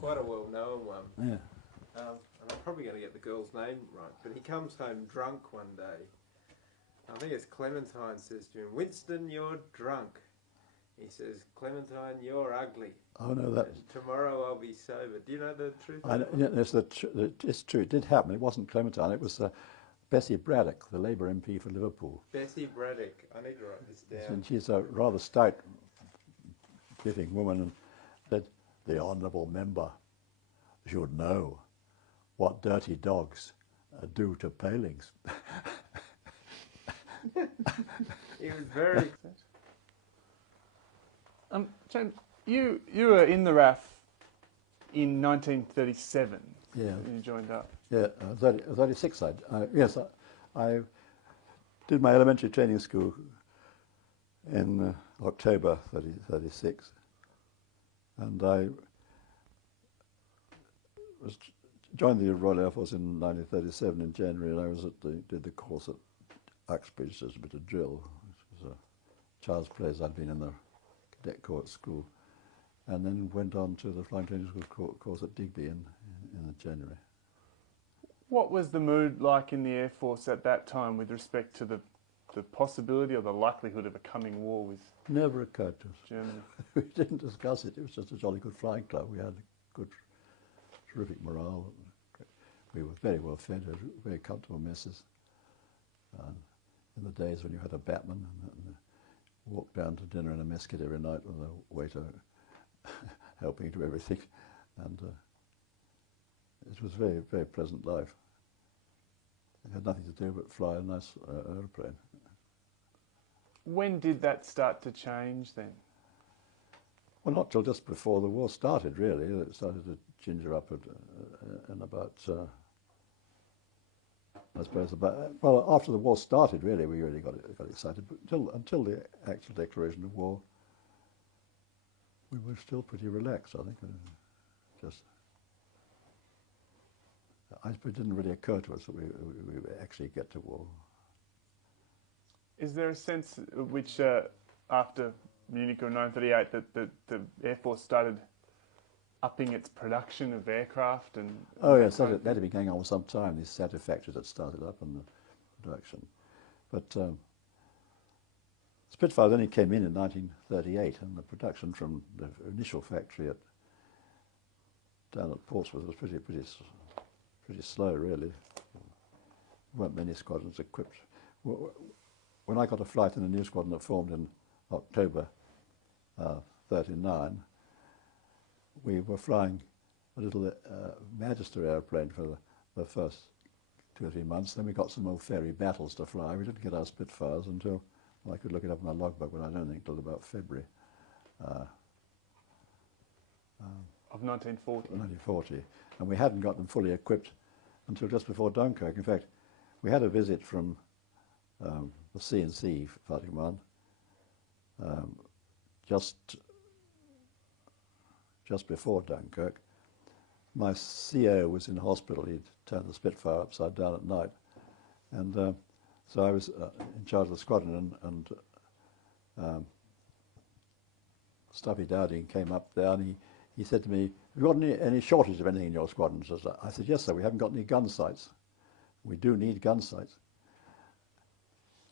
quite a well-known one. Yeah. And I'm probably going to get the girl's name right, but he comes home drunk one day. I think it's Clementine says to him, "Winston, you're drunk." He says, "Clementine, you're ugly. Oh no, that. And tomorrow I'll be sober." Do you know the truth I, of that one? yeah, it's true. It did happen. It wasn't Clementine. It was Bessie Braddock, the Labour MP for Liverpool. Bessie Braddock. I need to write this down. And she's a rather stout, fitting woman, and said, "The honourable member should know what dirty dogs do to palings." He was very... James, you were in the RAF in 1937. Yeah. You joined up. Yeah, 36. Yes, I did my elementary training school in October 36, and I joined the Royal Air Force in 1937 in January, and I was did the course at Uxbridge, just a bit of drill, which was a child's play as I'd been in the cadet corps at school, and then went on to the flying training school course at Digby in January. What was the mood like in the Air Force at that time with respect to the possibility or the likelihood of a coming war with Never occurred to us. Germany? We didn't discuss it. It was just a jolly good flying club. We had good, terrific morale. We were very well fed, very comfortable messes. In the days when you had a batman and walked down to dinner in a mess kit every night with a waiter helping to everything, and it was a very, very pleasant life. It had nothing to do but fly a nice aeroplane. When did that start to change then? Well, not till just before the war started, really. It started to ginger up in about, I suppose, well, after the war started, really, we really got excited. But until the actual declaration of war, we were still pretty relaxed, I think. It didn't really occur to us that we would actually get to war. Is there a sense which, after Munich or 1938, that the Air Force started upping its production of aircraft and oh yes, that had been going on for some time. These SATA factories had started up in the production, but Spitfire only came in 1938, and the production from the initial factory down at Portsmouth was pretty slow, really. There weren't many squadrons equipped. When I got a flight in a new squadron that formed in October 39, we were flying a little Magister airplane for the first 2 or 3 months. Then we got some old ferry battles to fly. We didn't get our Spitfires until, well, I could look it up in my logbook, but I don't think until about February. Of 1940. 1940. And we hadn't got them fully equipped until just before Dunkirk. In fact, we had a visit from the C&C Fighting Command just before Dunkirk. My CO was in hospital. He'd turned the Spitfire upside down at night, and so I was in charge of the squadron, and Stuffy Dowding came up there, and he said to me, "Have you got any shortage of anything in your squadron?" I said, "Yes, sir, we haven't got any gun sights. We do need gun sights."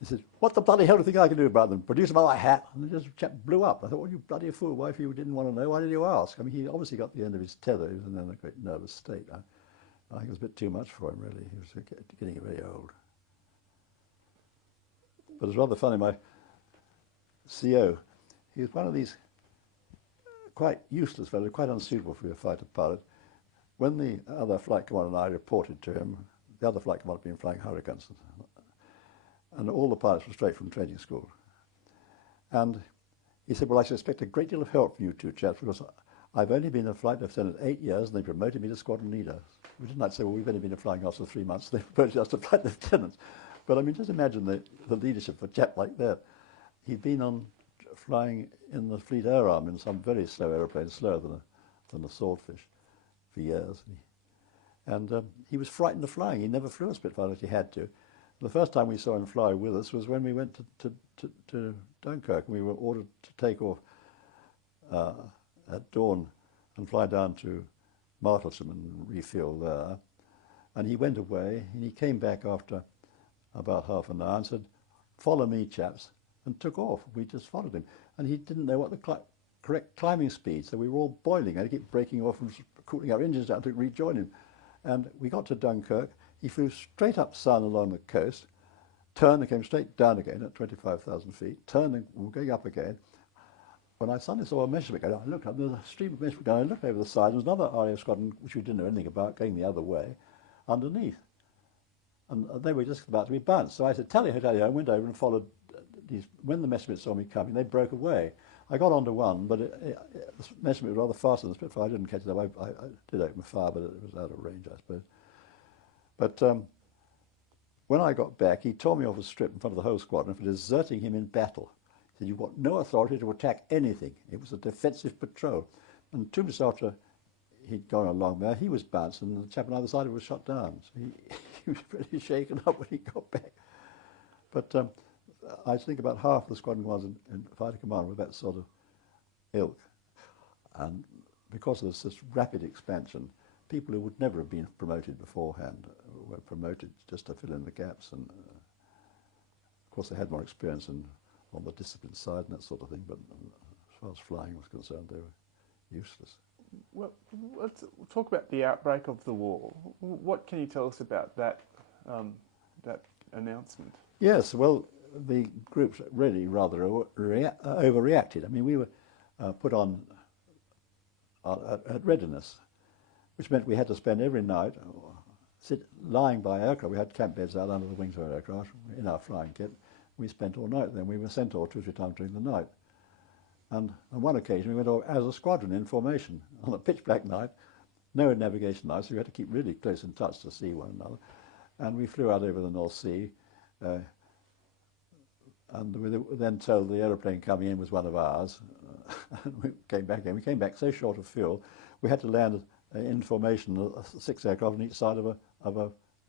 He said, "What the bloody hell do you think I can do about them? Produce them out of a hat?" And the chap blew up. I thought, "Well, you bloody fool, why, if you didn't want to know, why did you ask?" I mean, he obviously got the end of his tether. He was in a great nervous state. I think it was a bit too much for him, really. He was getting very old. But it was rather funny, my CO, he was one of these quite useless fellows, quite unsuitable for a fighter pilot. When the other flight commander and I reported to him, the other flight commander had been flying Hurricanes, and all the pilots were straight from training school. And he said, "Well, I should expect a great deal of help from you two chaps, because I've only been a flight lieutenant 8 years, and they promoted me to squadron leader." We didn't like to say, "Well, we've only been a flying officer 3 months, they promoted us to flight lieutenant." But I mean, just imagine the leadership of a chap like that. He'd been on flying in the Fleet Air Arm in some very slow aeroplanes, slower than a swordfish, for years. And he was frightened of flying. He never flew a Spitfire if he had to. The first time we saw him fly with us was when we went to Dunkirk, and we were ordered to take off at dawn and fly down to Martlesham and refuel there. And he went away, and he came back after about half an hour and said, "Follow me, chaps," and took off. We just followed him. And he didn't know what the correct climbing speed, so we were all boiling. I had to keep breaking off and cooling our engines down to rejoin him. And we got to Dunkirk. He flew straight up sun along the coast, turned and came straight down again at 25,000 feet, turned and we were going up again. When I suddenly saw a measurement go, I looked up, there was a stream of measurement going, I looked over the side, there was another RAF squadron, which we didn't know anything about, going the other way, underneath. And they were just about to be bounced. So I said, tally ho, I went over and followed these. When the Messerschmitts saw me coming, they broke away. I got onto one, but the Messerschmitt was rather faster than the Spitfire. I didn't catch it up. I did open fire, but it was out of range, I suppose. But when I got back, he tore me off a strip in front of the whole squadron for deserting him in battle. He said, "You've got no authority to attack anything." It was a defensive patrol. And 2 minutes after he'd gone along there, he was bounced, and the chap on either side of him was shot down. So he was pretty shaken up when he got back. But I think about half the squadron was in fighter command were that sort of ilk. And because of this rapid expansion, people who would never have been promoted beforehand were promoted just to fill in the gaps. And of course they had more experience on the discipline side and that sort of thing, but as far as flying was concerned, they were useless. Well, let's talk about the outbreak of the war. What can you tell us about that that announcement? Yes, well, the groups really rather overreacted. I mean, we were put on at readiness, which meant we had to spend every night lying by aircraft. We had camp beds out under the wings of our aircraft in our flying kit. We spent all night then. We were sent off 2 or 3 times during the night. And on one occasion we went off as a squadron in formation on a pitch black night, no navigation lights, so we had to keep really close in touch to see one another. And we flew out over the North Sea, and we were then told the aeroplane coming in was one of ours. And we came back in. We came back so short of fuel, we had to land in formation, 6 aircraft on each side of a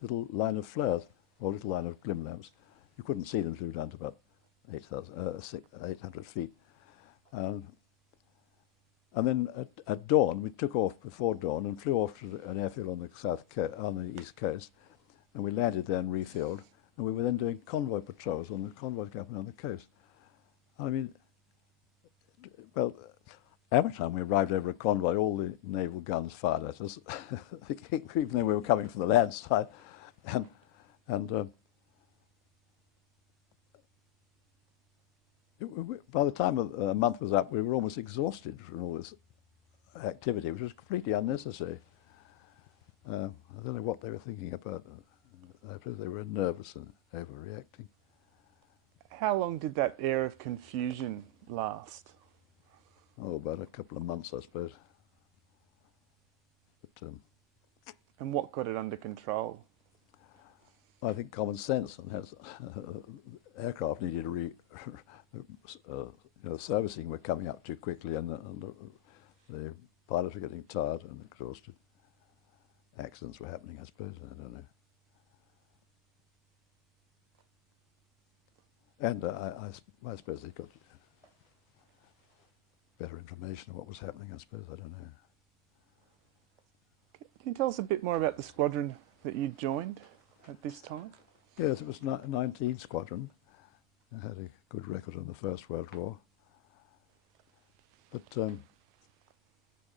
little line of flares, or a little line of glim lamps. You couldn't see them until we were down to about 800 feet. And then at dawn, we took off before dawn and flew off to an airfield on the east coast, and we landed there and refilled, and we were then doing convoy patrols on the convoys going on the coast. I mean, well, every time we arrived over a convoy, all the naval guns fired at us, even though we were coming from the land side, and by the time a month was up, we were almost exhausted from all this activity, which was completely unnecessary. I don't know what they were thinking about. I suppose they were nervous and overreacting. How long did that air of confusion last? Oh, about a couple of months, I suppose. But, and what got it under control? I think common sense, and has aircraft needed servicing were coming up too quickly, and the pilots were getting tired and exhausted. Accidents were happening, I suppose. I don't know. And I suppose they got better information of what was happening, I suppose. I don't know. Can you tell us a bit more about the squadron that you joined at this time? Yes, it was 19 Squadron. It had a good record in the First World War. But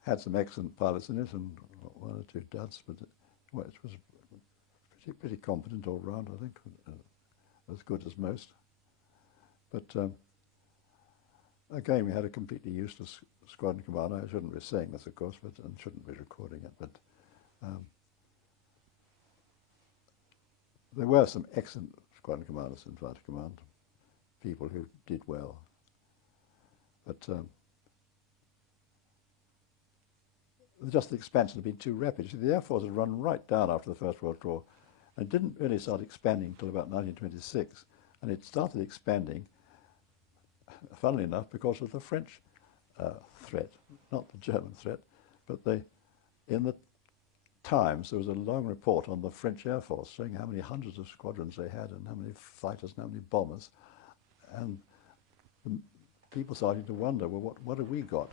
had some excellent pilots in it and 1 or 2 duds, but it was pretty competent all round, I think, as good as most. But again, we had a completely useless squadron commander. I shouldn't be saying this, of course, and shouldn't be recording it, but there were some excellent squadron commanders in fighter command, people who did well. But just the expansion had been too rapid. See, the Air Force had run right down after the First World War and didn't really start expanding until about 1926. And it started expanding, funnily enough, because of the French threat, not the German threat, but in the Times there was a long report on the French Air Force showing how many hundreds of squadrons they had and how many fighters and how many bombers. And people started to wonder, well, what have we got?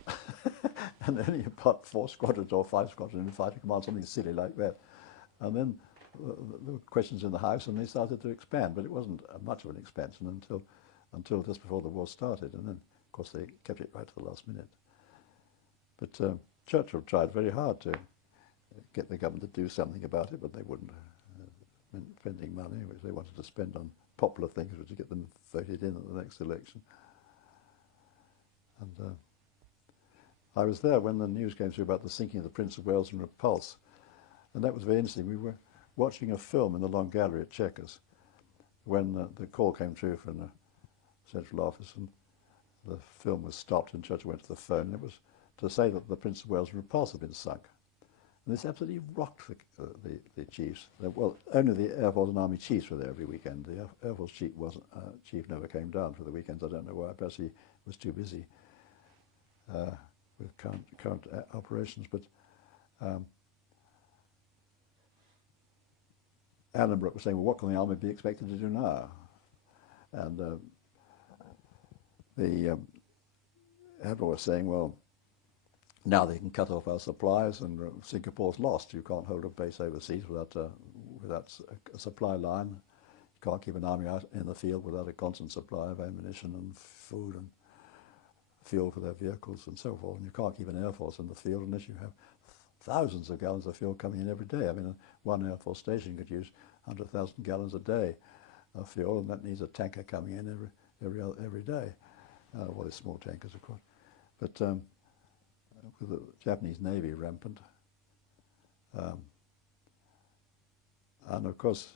And then you put 4 squadrons or 5 squadrons in fighting command, something silly like that. And then there were questions in the House, and they started to expand, but it wasn't much of an expansion until just before the war started, and then, of course, they kept it right to the last minute. But Churchill tried very hard to get the government to do something about it, but they wouldn't. Spending money, which they wanted to spend on popular things, which to get them voted in at the next election. And I was there when the news came through about the sinking of the Prince of Wales and Repulse, and that was very interesting. We were watching a film in the Long Gallery at Chequers when the call came through from the central office, and the film was stopped, and Churchill went to the phone, and it was to say that the Prince of Wales and Repulse had been sunk. And this absolutely rocked the chiefs. Well, only the Air Force and Army chiefs were there every weekend. The Air Force chief never came down for the weekends. I don't know why. Perhaps he was too busy with current operations. But Allenbrook was saying, well, what can the Army be expected to do now? And the Admiral was saying, well, now they can cut off our supplies, and Singapore's lost. You can't hold a base overseas without a supply line. You can't keep an army out in the field without a constant supply of ammunition and food and fuel for their vehicles and so forth. And you can't keep an air force in the field unless you have thousands of gallons of fuel coming in every day. I mean, one air force station could use 100,000 gallons a day of fuel, and that needs a tanker coming in every day. Well, there's small tankers, of course. But with the Japanese Navy rampant. And of course,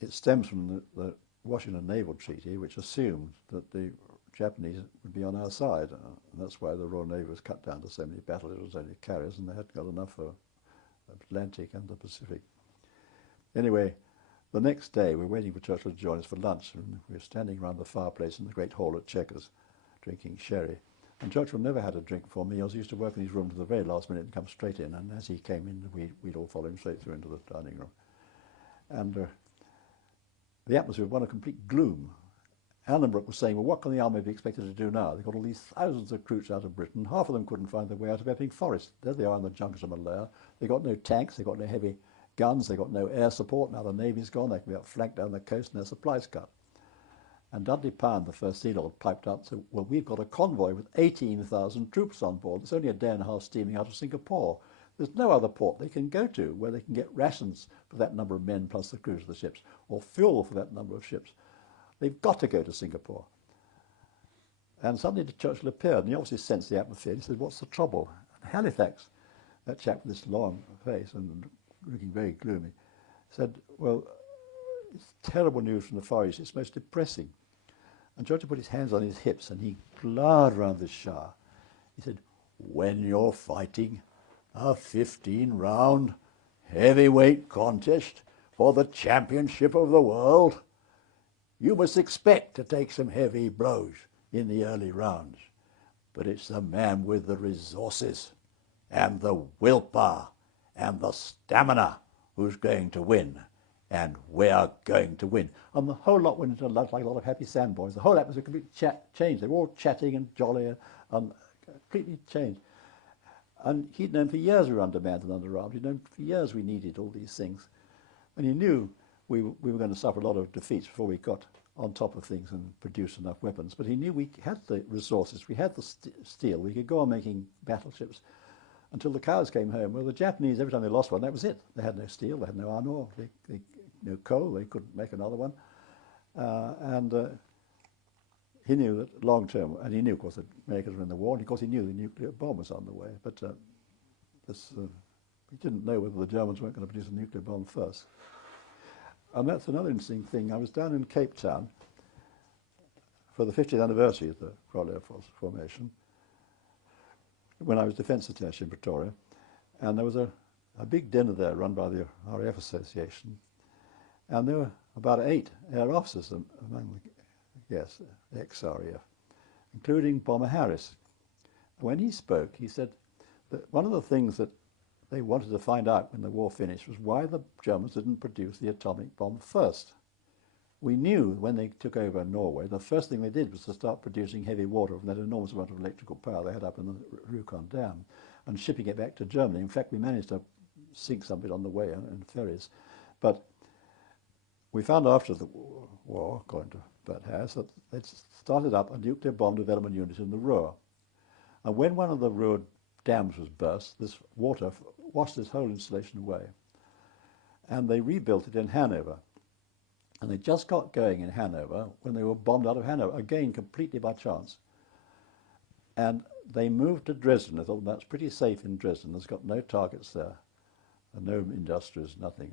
it stems from the Washington Naval Treaty, which assumed that the Japanese would be on our side. And that's why the Royal Navy was cut down to so many battleships, only carriers, and they hadn't got enough for Atlantic and the Pacific. Anyway, the next day, we were waiting for Churchill to join us for lunch, and we were standing around the fireplace in the great hall at Chequers, drinking sherry. And Churchill never had a drink before meals. He used to work in his room to the very last minute and come straight in. And as he came in, we'd all follow him straight through into the dining room. And the atmosphere was one of complete gloom. Allenbrook was saying, well, what can the army be expected to do now? They've got all these thousands of recruits out of Britain. Half of them couldn't find their way out of Epping Forest. There they are in the junction of Malaya. They've got no tanks. They've got no heavy guns. They've got no air support. Now the Navy's gone. They can be outflanked down the coast, and their supplies cut. And Dudley Pound, the first Sea Lord, piped up and said, well, we've got a convoy with 18,000 troops on board. It's only a day and a half steaming out of Singapore. There's no other port they can go to where they can get rations for that number of men plus the crews of the ships, or fuel for that number of ships. They've got to go to Singapore. And suddenly Churchill appeared, and he obviously sensed the atmosphere. He said, what's the trouble? And Halifax, that chap with this long face and looking very gloomy, said, well, it's terrible news from the Far East. It's most depressing. And Churchill put his hands on his hips and he glowered round the Shah. He said, when you're fighting a 15-round heavyweight contest for the championship of the world, you must expect to take some heavy blows in the early rounds. But it's the man with the resources and the willpower and the stamina who's going to win. And we're going to win. And the whole lot went into like a lot of happy sandboys. The whole atmosphere completely changed. They were all chatting and jolly and completely changed. And he'd known for years we were undermanned and underarmed. He'd known for years we needed all these things. And he knew we were going to suffer a lot of defeats before we got on top of things and produced enough weapons. But he knew we had the resources, we had the steel, we could go on making battleships until the cows came home. Well, the Japanese, every time they lost one, that was it. They had no steel, they had no iron ore, no coal, they couldn't make another one. He knew that long term, and he knew, of course, that Americans were in the war, and of course he knew the nuclear bomb was on the way, but he didn't know whether the Germans weren't going to produce a nuclear bomb first. And that's another interesting thing. I was down in Cape Town for the 50th anniversary of the Royal Air Force formation, when I was Defence Attaché in Pretoria, and there was a big dinner there run by the RAF Association, and there were about 8 air officers among the guests, ex-RAF, including Bomber Harris. And when he spoke, he said that one of the things that they wanted to find out when the war finished was why the Germans didn't produce the atomic bomb first. we knew when they took over Norway, the first thing they did was to start producing heavy water from that enormous amount of electrical power they had up in the Rjukan Dam and shipping it back to Germany. In fact, we managed to sink some of it on the way in ferries. But we found after the war, according to Bert Harris, that they'd started up a nuclear bomb development unit in the Ruhr. And when one of the Ruhr dams was burst, this water washed this whole installation away. And they rebuilt it in Hanover. And they just got going in Hanover when they were bombed out of Hanover, again completely by chance. And they moved to Dresden. They thought, that's pretty safe in Dresden. There's got no targets there, and no industries, nothing.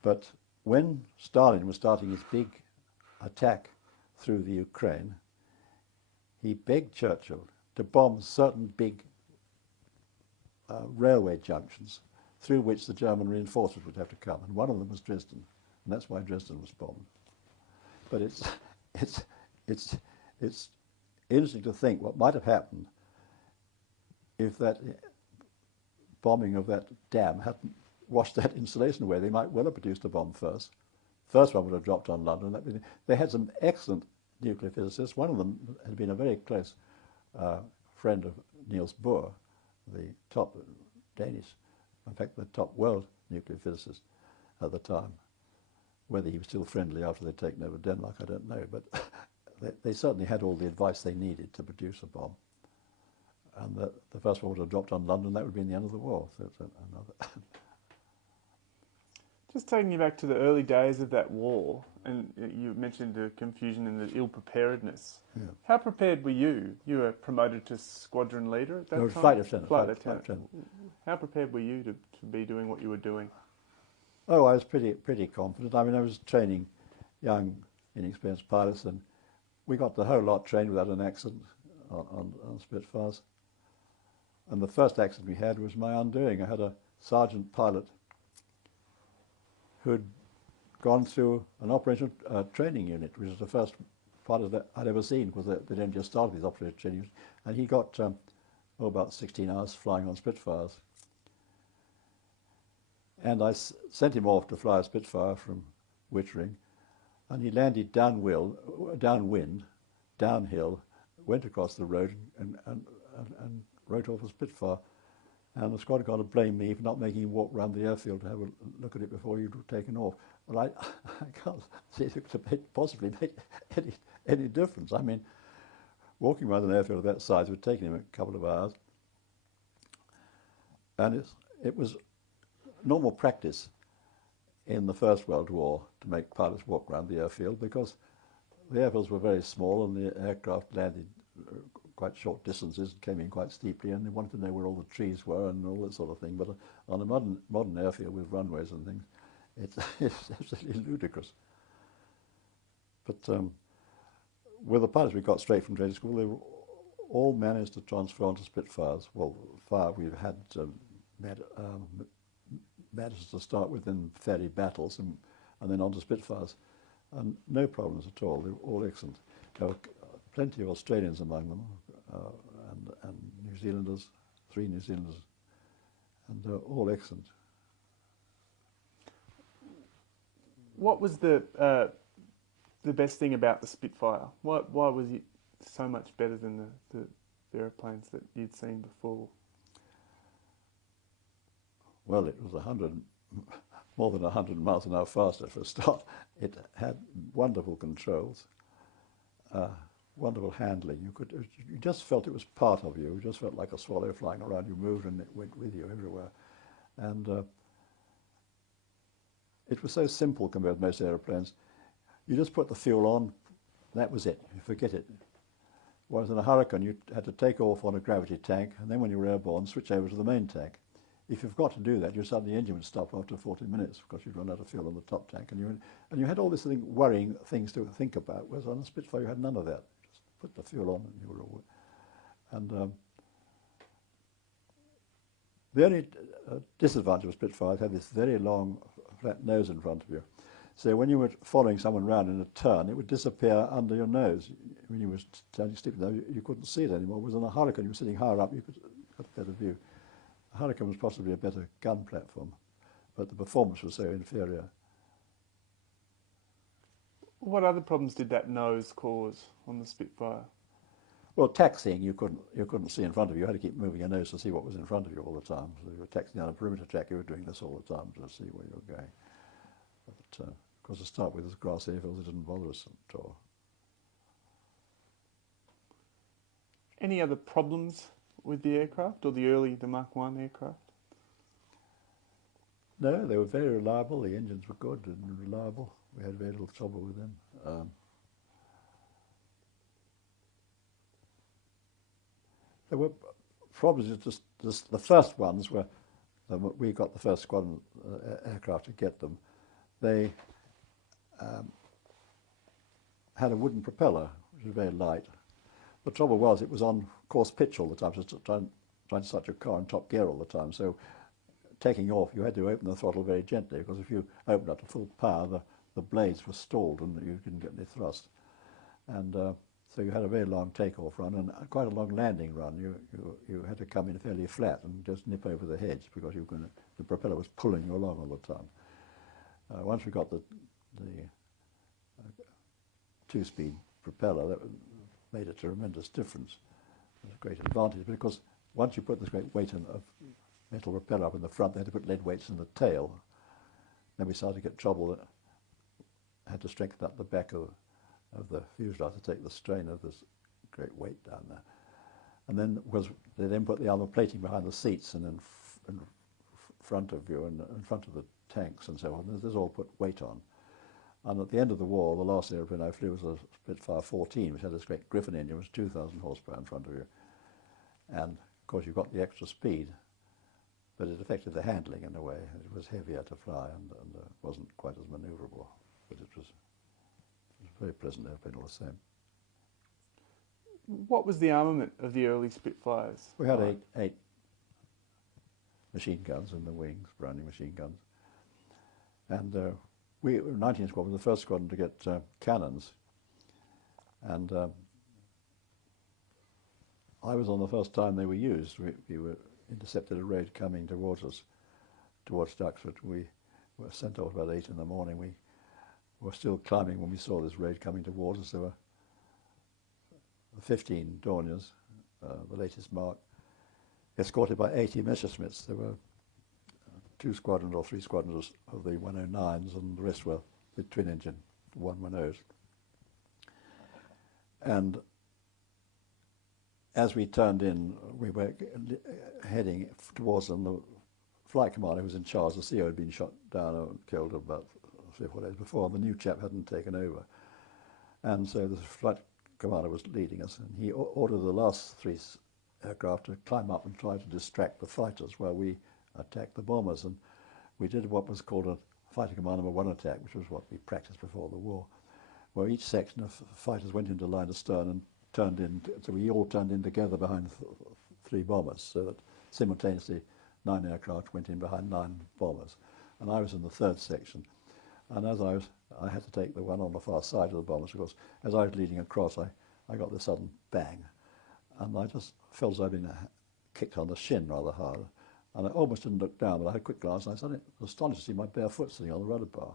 But when Stalin was starting his big attack through the Ukraine, he begged Churchill to bomb certain big railway junctions through which the German reinforcements would have to come. And one of them was Dresden. And that's why Dresden was bombed. But it's interesting to think what might have happened if that bombing of that dam hadn't washed that installation away. They might well have produced a bomb first. First one would have dropped on London. They had some excellent nuclear physicists. One of them had been a very close friend of Niels Bohr, the top Danish, in fact the top world nuclear physicist at the time. Whether he was still friendly after they'd taken over Denmark, I don't know, but they certainly had all the advice they needed to produce a bomb. And the first one would have dropped on London, that would have been the end of the war. So it's another. Just taking you back to the early days of that war, and you mentioned the confusion and the ill-preparedness. Yeah. How prepared were you? You were promoted to squadron leader at that time? Flight lieutenant. Flight lieutenant. How prepared were you to be doing what you were doing? Oh, I was pretty confident. I mean, I was training young, inexperienced pilots, and we got the whole lot trained without an accident on Spitfires. And the first accident we had was my undoing. I had a sergeant pilot who'd gone through an operational training unit, which was the first pilot that I'd ever seen, because they didn't just start with these operational training units. And he got about 16 hours flying on Spitfires. And I sent him off to fly a Spitfire from Wittering, and he landed downwind, downhill, went across the road and wrote off a Spitfire. And the squad car to blame me for not making him walk around the airfield to have a look at it before he'd taken off. Well, I can't see it could possibly make any difference. I mean, walking around an airfield of that size would take him a couple of hours. And it was normal practice in the First World War to make pilots walk around the airfield, because the airfields were very small and the aircraft landed quite short distances and came in quite steeply, and they wanted to know where all the trees were and all that sort of thing. But on a modern airfield with runways and things, it's absolutely ludicrous. But with the pilots we got straight from training school, they were all managed to transfer onto Spitfires. Well, we've had managed to start with in ferry battles and then onto Spitfires, and no problems at all. They were all excellent. There were plenty of Australians among them, and New Zealanders, 3 New Zealanders, and all excellent. What was the best thing about the Spitfire? Why was it so much better than the airplanes that you'd seen before? Well, it was more than 100 miles an hour faster for a start. It had wonderful controls, wonderful handling. You just felt it was part of you. You just felt like a swallow flying around. You moved and it went with you everywhere. And it was so simple compared to most aeroplanes. You just put the fuel on, that was it. You forget it. Whereas in a Hurricane, you had to take off on a gravity tank, and then when you were airborne, switch over to the main tank. If you forgot to do that, suddenly the engine would stop after 40 minutes because you'd run out of fuel on the top tank, and you had all this worrying things to think about. Whereas on a Spitfire, you had none of that. Just put the fuel on, and you were all. And the only disadvantage of Spitfires had this very long, flat nose in front of you. So when you were following someone around in a turn, it would disappear under your nose. When you were standing still there, you couldn't see it anymore. Whereas on a Hurricane, you were sitting higher up, you could have a better view. A Hurricane was possibly a better gun platform, but the performance was so inferior. What other problems did that nose cause on the Spitfire? Well, taxiing, you couldn't see in front of you. You had to keep moving your nose to see what was in front of you all the time. So you were taxiing down a perimeter track, you were doing this all the time to see where you were going. But, of course, to start with, as grass airfields, it didn't bother us at all. Any other problems with the aircraft, or the Mark 1 aircraft? No, they were very reliable. The engines were good and reliable. We had very little trouble with them. There were problems. Just the first ones were we got the first squadron aircraft to get them. They had a wooden propeller, which was very light. The trouble was it was on coarse pitch all the time, so trying to start your car in top gear all the time. So taking off, you had to open the throttle very gently, because if you opened up to full power, the blades were stalled and you didn't get any thrust. And so you had a very long takeoff run and quite a long landing run. You had to come in fairly flat and just nip over the hedge, because the propeller was pulling you along all the time. Once we got the two-speed propeller, that made a tremendous difference. It was a great advantage, because once you put this great weight of metal propeller up in the front, they had to put lead weights in the tail. Then we started to get trouble that had to strengthen up the back of the fuselage to take the strain of this great weight down there. And then they then put the armour plating behind the seats and in front of you and in front of the tanks and so on. This all put weight on. And at the end of the war, the last aeroplane I flew was a Spitfire 14, which had this great Griffin engine, which was 2,000 horsepower in front of you. And of course, you got the extra speed, but it affected the handling in a way. It was heavier to fly and wasn't quite as manoeuvrable, but it was a very pleasant airplane all the same. What was the armament of the early Spitfires? We had eight machine guns in the wings, Browning machine guns. And 19 Squadron was the first squadron to get cannons. And I was on the first time they were used. We were intercepted a raid coming towards us, towards Duxford. We were sent off about 8 in the morning. We were still climbing when we saw this raid coming towards us. There were 15 Dorniers, the latest Mark, escorted by 80 Messerschmitts. There were 2 squadrons or 3 squadrons of the 109s, and the rest were the twin-engine 110s. And as we turned in, we were heading towards them. The flight commander who was in charge, the CO, had been shot down and killed about 3 or 4 days before, and the new chap hadn't taken over. And so the flight commander was leading us, and he ordered the last 3 aircraft to climb up and try to distract the fighters while we attacked the bombers. And we did what was called a fighter command number 1 attack, which was what we practiced before the war, where each section of fighters went into line astern and turned in, so we all turned in together behind 3 bombers, so that simultaneously 9 aircraft went in behind 9 bombers. And I was in the 3rd section. And as I had to take the one on the far side of the bombers, of course. As I was leading across, I got this sudden bang. And I just felt as I'd been kicked on the shin rather hard. And I almost didn't look down, but I had a quick glance, and I was astonished to see my bare foot sitting on the rudder bar.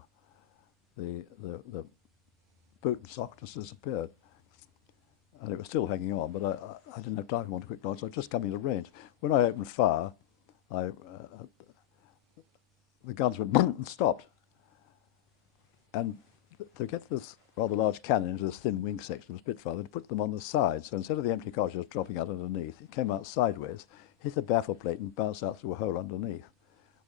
The boot and sock just disappeared. And it was still hanging on, but I didn't have time to want a quick glance. So I was just coming to range. When I opened fire, the guns went and stopped. And to get this rather large cannon into this thin wing section of a Spitfire, they'd put them on the side. So instead of the empty cartridges dropping out underneath, it came out sideways, hit a baffle plate and bounced out through a hole underneath.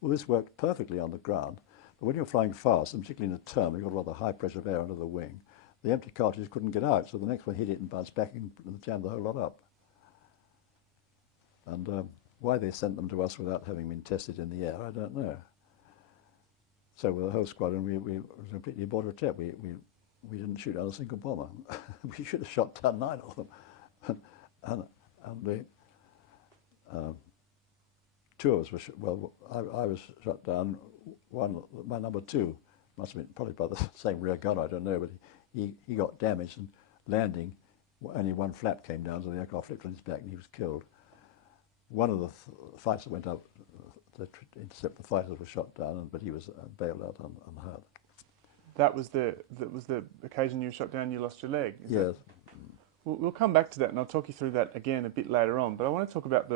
Well, this worked perfectly on the ground, but when you're flying fast, and particularly in a turn, you've got rather high pressure of air under the wing, the empty cartridges couldn't get out, so the next one hit it and bounced back and jammed the whole lot up. And why they sent them to us without having been tested in the air, I don't know. So with the whole squadron, we was a completely abortive attempt. We didn't shoot down a single bomber. We should have shot down 9 of them. and the 2 of us were I was shot down. My number 2 must have been probably by the same rear gun, I don't know, but he got damaged, and landing, only 1 flap came down, so the aircraft flipped on his back and he was killed. One of the fighters that went up to intercept the fighters was shot down, but he was bailed out unhurt. that was the occasion you shot down. You lost your leg. Is Yes. that- we'll come back to that, and I'll talk you through that again a bit later on. But I want to talk about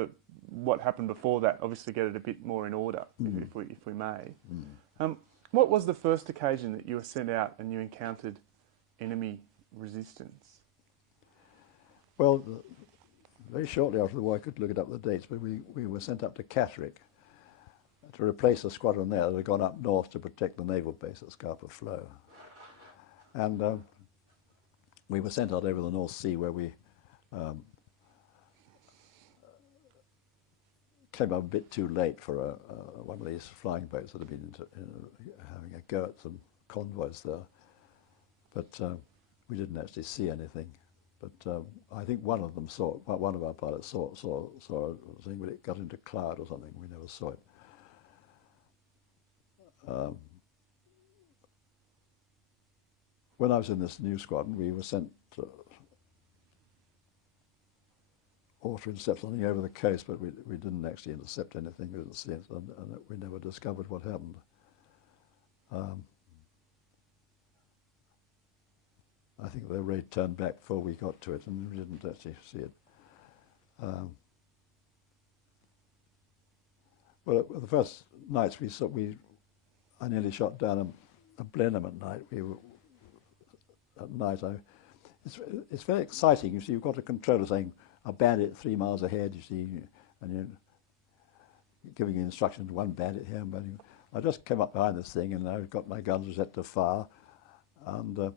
what happened before that. Obviously, get it a bit more in order, if we may. What was the first occasion that you were sent out and you encountered enemy resistance? Well, very shortly after the war, I could look it up the dates, but we were sent up to Catterick to replace a squadron there that had gone up north to protect the naval base at Scapa Flow. And we were sent out over the North Sea, where we came up a bit too late for one of these flying boats that had been having a go at some convoys there. But we didn't actually see anything. But I think one of our pilots saw a thing, but it got into cloud or something. We never saw it. When I was in this new squadron, we were sent off to intercept something over the coast, but we didn't actually intercept anything. We didn't see it, and we never discovered what happened. I think the raid turned back before we got to it, and we didn't actually see it. Well, the first nights I nearly shot down a Blenheim at night. It's very exciting. You see, you've got a controller saying a bandit 3 miles ahead. You see, and you're giving instruction to one bandit here. I just came up behind this thing, and I got my guns set to fire, and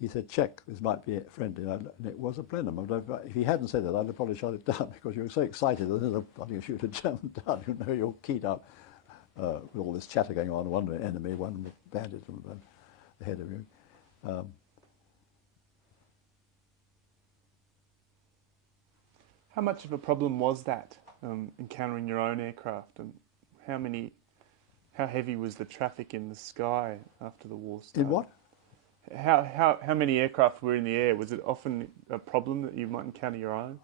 he said, "Check, this might be friendly," and it was a Blenheim. If he hadn't said that, I'd have probably shot it down, because you were so excited that there's a shoot a German down. You know, you're keyed up with all this chatter going on. One enemy, one bandit ahead of you. How much of a problem was that, encountering your own aircraft, and how heavy was the traffic in the sky after the war started? In what? How many aircraft were in the air? Was it often a problem that you might encounter your own?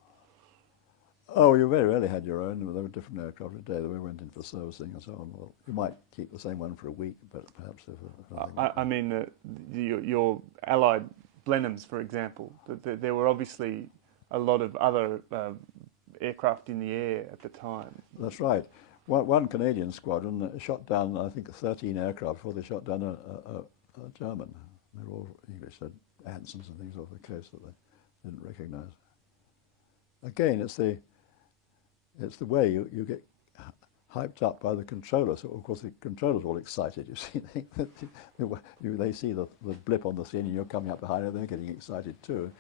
Oh, you very rarely had your own. There were different aircraft a day that we went in for servicing and so on. Well, you might keep the same one for a week, but perhaps if I mean, your Allied Blenheims, for example, there were obviously a lot of other aircraft in the air at the time. That's right. One Canadian squadron shot down, I think, 13 aircraft before they shot down a German. They were all English, had Ansons and things off the coast that they didn't recognise. Again, it's the way you get hyped up by the controller. So, of course, the controller's all excited. You see, they see the blip on the scene, and you're coming up behind it. They're getting excited too,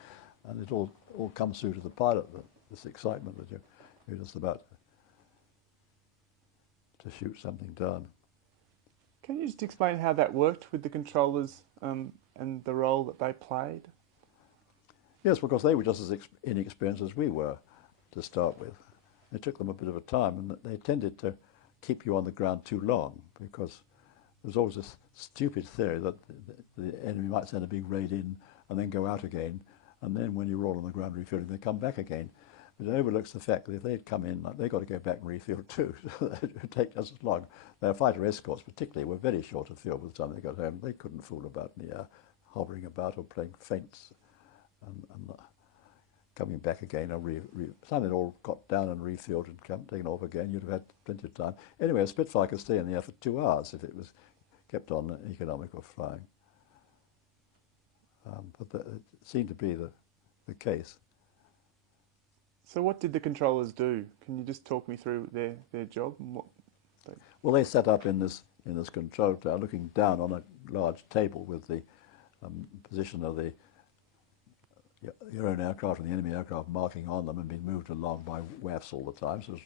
and it all comes through to the pilot. This excitement that you're just about to shoot something down. Can you just explain how that worked with the controllers and the role that they played? Yes, because they were just as inexperienced as we were to start with. It took them a bit of a time, and they tended to keep you on the ground too long, because there's always this stupid theory that the enemy might send a big raid in and then go out again, and then when you roll on the ground refueling, they come back again. But it overlooks the fact that if they'd come in, they've got to go back and refuel too, so it would take just as long. Their fighter escorts particularly were very short of fuel by the time they got home. They couldn't fool about in the air, hovering about or playing feints and coming back again. Some they'd all got down and refueled and taken off again. You'd have had plenty of time. Anyway, a Spitfire could stay in the air for 2 hours if it was kept on economical flying. But it seemed to be the case. So what did the controllers do? Can you just talk me through their job? And what Well, they set up in this control tower, looking down on a large table with the position of your own aircraft and the enemy aircraft marking on them and being moved along by WAFs all the time. So it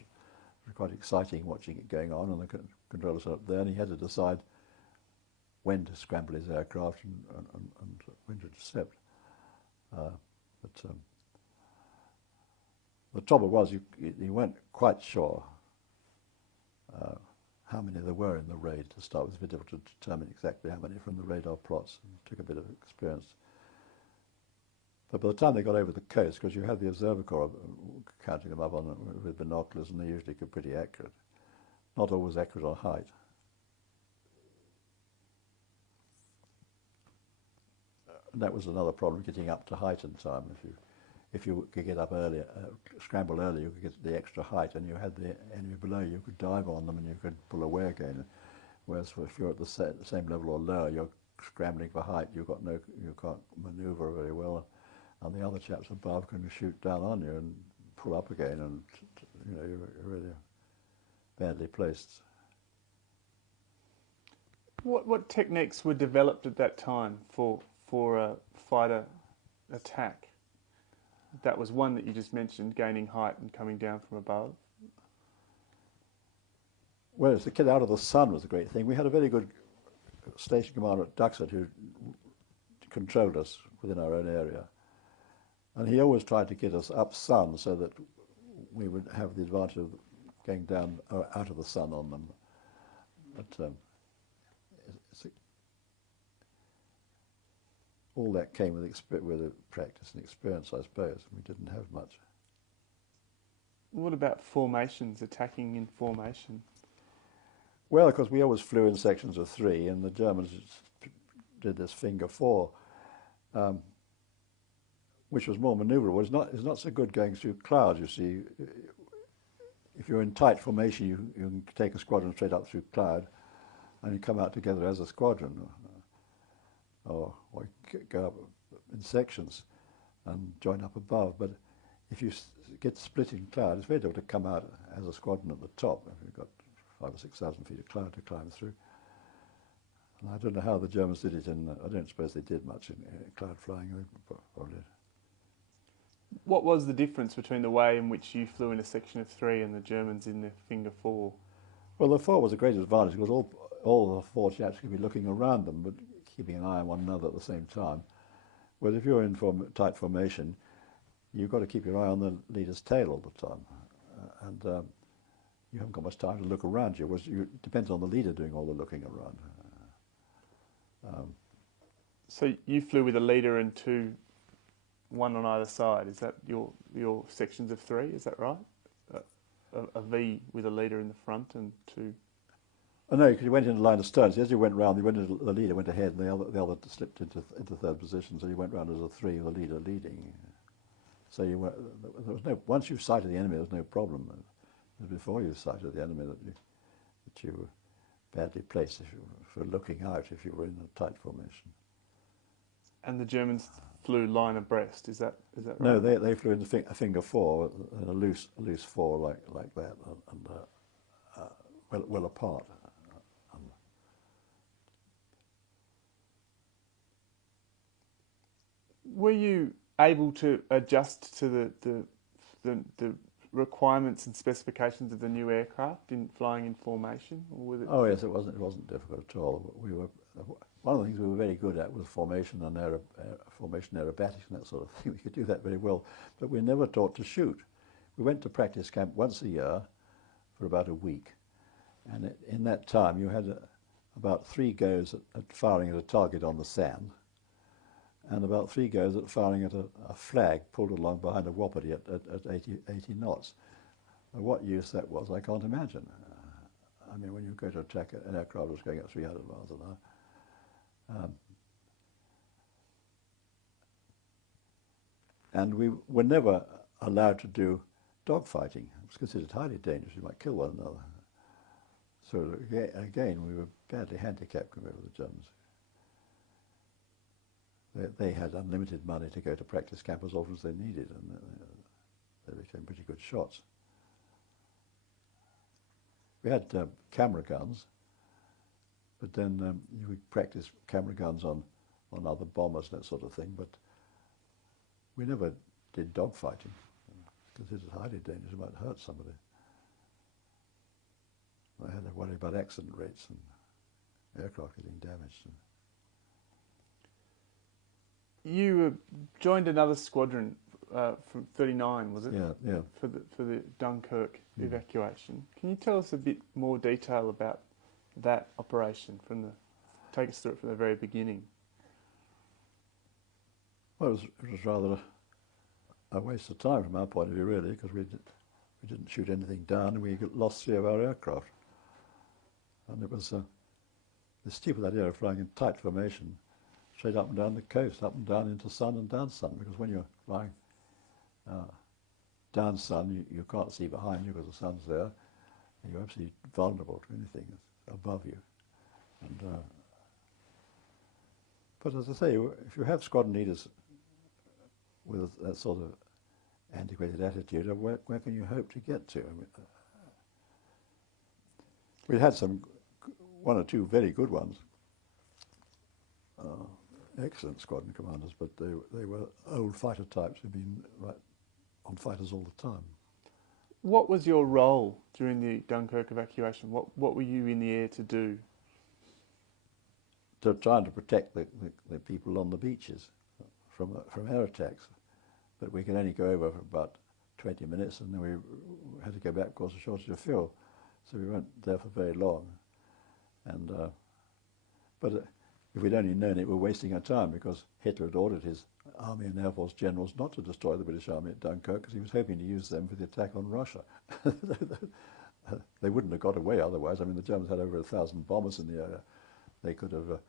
was quite exciting watching it going on, and the controller set up there, and he had to decide when to scramble his aircraft and when to intercept. The trouble was you weren't quite sure how many there were in the raid to start with. It was difficult to determine exactly how many from the radar plots. It took a bit of experience. But by the time they got over the coast, because you had the observer corps counting them up with binoculars, and they usually get pretty accurate. Not always accurate on height. that was another problem, getting up to height in time. If you could get up earlier, scramble earlier, you could get the extra height, and you had the enemy below you, could dive on them and you could pull away again. Whereas if you're at the same level or lower, you're scrambling for height, you can't manoeuvre very well, and the other chaps above can shoot down on you and pull up again, and you're really badly placed. What techniques were developed at that time for a fighter attack? That was one that you just mentioned, gaining height and coming down from above. Well, to get out of the sun was a great thing. We had a very good station commander at Duxford who controlled us within our own area. And he always tried to get us up sun so that we would have the advantage of going down out of the sun on them. But all that came with practice and experience, I suppose. We didn't have much. What about formations, attacking in formation? Well, of course, we always flew in sections of 3, and the Germans did this finger 4, which was more manoeuvrable. It's not so good going through clouds, you see. If you're in tight formation, you can take a squadron straight up through cloud, and you come out together as a squadron, or go up in sections and join up above. But if you get split in cloud, it's very difficult to come out as a squadron at the top if you've got 5,000 or 6,000 feet of cloud to climb through. And I don't know how the Germans did it I don't suppose they did much in cloud flying. They probably did. What was the difference between the way in which you flew in a section of 3 and the Germans in the finger 4? Well, the 4 was a great advantage because all the 4 chaps could be looking around them but keeping an eye on one another at the same time. Whereas if you're in tight formation, you've got to keep your eye on the leader's tail all the time. And you haven't got much time to look around you. It depends on the leader doing all the looking around. So you flew with a leader and one on either side. Is that your sections of 3? Is that right? A V with a leader in the front and 2. Oh no, because you went into line of stern. So as you went round, the leader went ahead, and the other slipped into third position. So you went round as a 3 with the leader leading. So there was no. Once you sighted the enemy, there was no problem. It was before you sighted the enemy that you were badly placed for looking out if you were in a tight formation. And the Germans flew line abreast. Is that right? No, they flew in a finger 4, a loose 4 like that, and well apart. Were you able to adjust to the requirements and specifications of the new aircraft in flying in formation? Or was it? Oh yes, it wasn't difficult at all. One of the things we were very good at was formation and formation aerobatics and that sort of thing. We could do that very well, but we were never taught to shoot. We went to practice camp once a year for about a week, and in that time you had about 3 goes at firing at a target on the sand, and about 3 goes at firing at a flag pulled along behind a wapiti at 80 knots. And what use that was, I can't imagine. I mean, when you go to attack an aircraft that's going at 300 miles an hour. And we were never allowed to do dogfighting. It was considered highly dangerous. You might kill one another. So again, we were badly handicapped compared with the Germans. They had unlimited money to go to practice camp as often as they needed, and they became pretty good shots. We had camera guns, but then you would practice camera guns on other bombers and that sort of thing, but we never did dogfighting, because it was highly dangerous. It might hurt somebody. I had to worry about accident rates and aircraft getting damaged. You joined another squadron from 39, was it? Yeah. For the Dunkirk evacuation. Can you tell us a bit more detail about that operation? Take us through it from the very beginning. Well, it was rather a waste of time from our point of view, really, because we didn't shoot anything down, and we lost 3 of our aircraft. And it was the stupid idea of flying in tight formation straight up and down the coast, up and down into sun and down sun, because when you're flying down sun, you can't see behind you because the sun's there, and you're absolutely vulnerable to anything that's above you. And but as I say, if you have squadron leaders with that sort of antiquated attitude, where can you hope to get to? I mean, we had one or two very good ones, excellent squadron commanders, but they were old fighter types who'd been right on fighters all the time. What was your role during the Dunkirk evacuation? What were you in the air to do? To trying to protect the people on the beaches from air attacks. But we could only go over for about 20 minutes, and then we had to go back because of shortage of fuel. So we weren't there for very long. And but if we'd only known it, we were wasting our time, because Hitler had ordered his Army and Air Force generals not to destroy the British Army at Dunkirk, because he was hoping to use them for the attack on Russia. They wouldn't have got away otherwise. I mean, the Germans had over 1,000 bombers in the area. They could have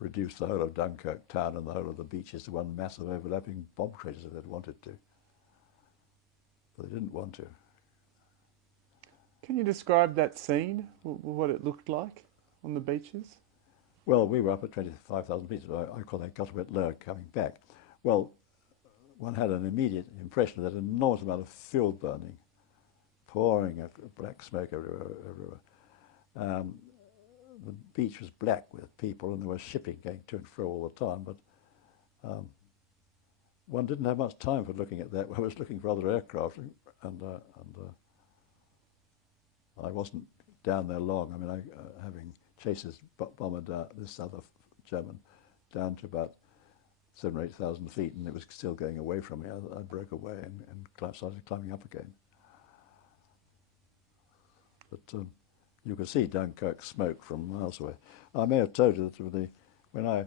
reduced the whole of Dunkirk town and the whole of the beaches to one massive overlapping bomb craters if they'd wanted to. But they didn't want to. Can you describe that scene, what it looked like on the beaches? Well, we were up at 25,000 feet, so I call that got a bit lower coming back. Well, one had an immediate impression of that enormous amount of fuel burning, pouring black smoke everywhere. The beach was black with people, and there was shipping going to and fro all the time, but one didn't have much time for looking at that. I was looking for other aircraft, and I wasn't down there long. I mean, having chased this bomber down, this other German, down to about 7,000 or 8,000 feet, and it was still going away from me. I broke away and started climbing up again. But you could see Dunkirk smoke from miles away. I may have told you that when I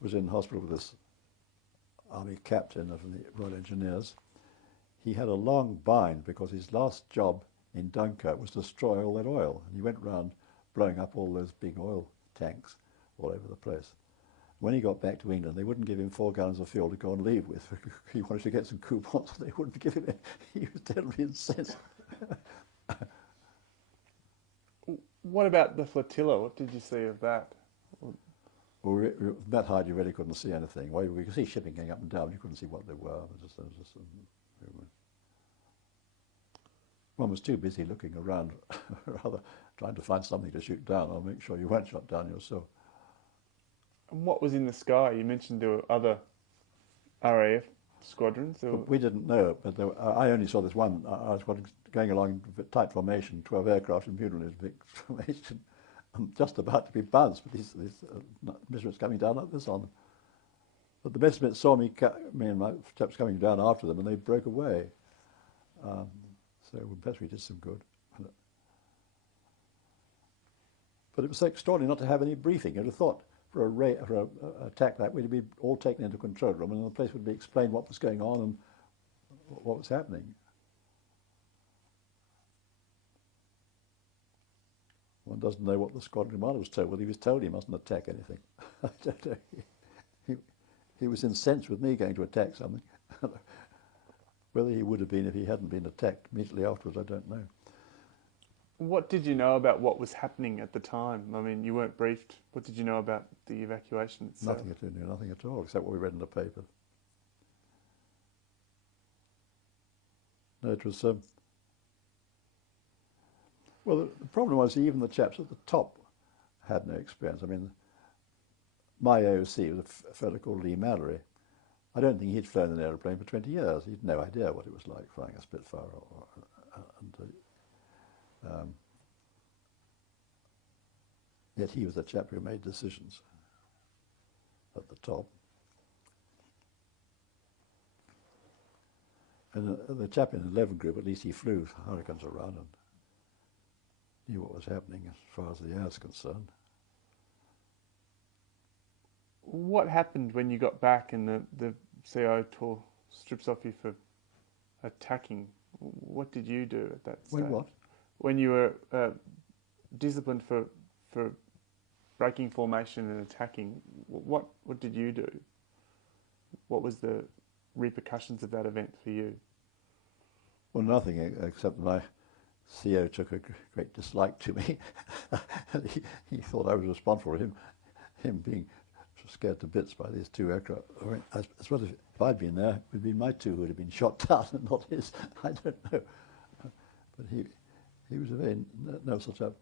was in hospital with this army captain of the Royal Engineers, he had a long bind because his last job in Dunkirk was to destroy all that oil. And he went around blowing up all those big oil tanks all over the place. When he got back to England, they wouldn't give him 4 gallons of fuel to go and leave with. He wanted to get some coupons, they wouldn't give him it. He was terribly incensed. What about the flotilla? What did you see of that? Well, that height you really couldn't see anything. Well, we could see shipping going up and down, but you couldn't see what they were. One was too busy looking around, rather trying to find something to shoot down. I'll make sure you weren't shot down yourself. And what was in the sky? You mentioned there were other RAF squadrons. We didn't know, but I only saw this one squadron going along in tight formation, 12 aircraft in Bunelis, big formation. I'm just about to be bounced, but these missiles coming down like this on them. But the best bit saw me and my chaps coming down after them, and they broke away. So perhaps we did some good. But it was so extraordinary not to have any briefing. You'd have thought for an attack like that, we'd be all taken into control room, and the place would be explained what was going on and what was happening. One doesn't know what the squadron commander was told. Well, he was told he mustn't attack anything. I don't know. He was incensed with me going to attack something. Whether he would have been if he hadn't been attacked immediately afterwards, I don't know. What did you know about what was happening at the time? I mean, you weren't briefed. What did you know about the evacuation itself? Nothing at all, except what we read in the paper. No, it was... well, the problem was even the chaps at the top had no experience. I mean, my AOC was a fellow called Lee Mallory. I don't think he'd flown an aeroplane for 20 years. He'd no idea what it was like flying a Spitfire. Yet he was the chap who made decisions at the top. And the chap in the 11 group, at least he flew Hurricanes around and knew what was happening as far as the air is concerned. What happened when you got back and the CO tore strips off you for attacking? What did you do at that stage? When what? When you were disciplined for breaking formation and attacking. What did you do? What was the repercussions of that event for you? Well, nothing except my CO took a great dislike to me. he thought I was responsible for him being scared to bits by these two aircraft. I mean, as well, if I'd been there, it would have been my two who would have been shot down and not his. I don't know. But he was a very no such a.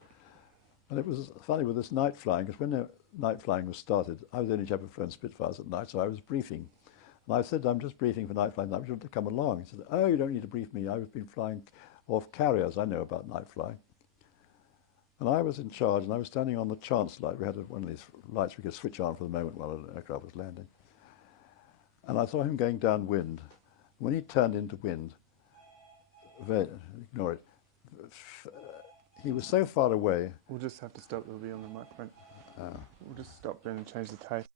And it was funny with this night flying, because when the night flying was started, I was the only chap who flown Spitfires at night, so I was briefing. And I said, I'm just briefing for night flying. I want to come along. He said, oh, you don't need to brief me. I've been flying off carriers. I know about night flying. And I was in charge, and I was standing on the chance light. We had one of these lights we could switch on for the moment while an aircraft was landing. And I saw him going downwind. When he turned into wind, ignore it, he was so far away. We'll just have to stop. We'll be on the microphone. We'll just stop then and change the tape.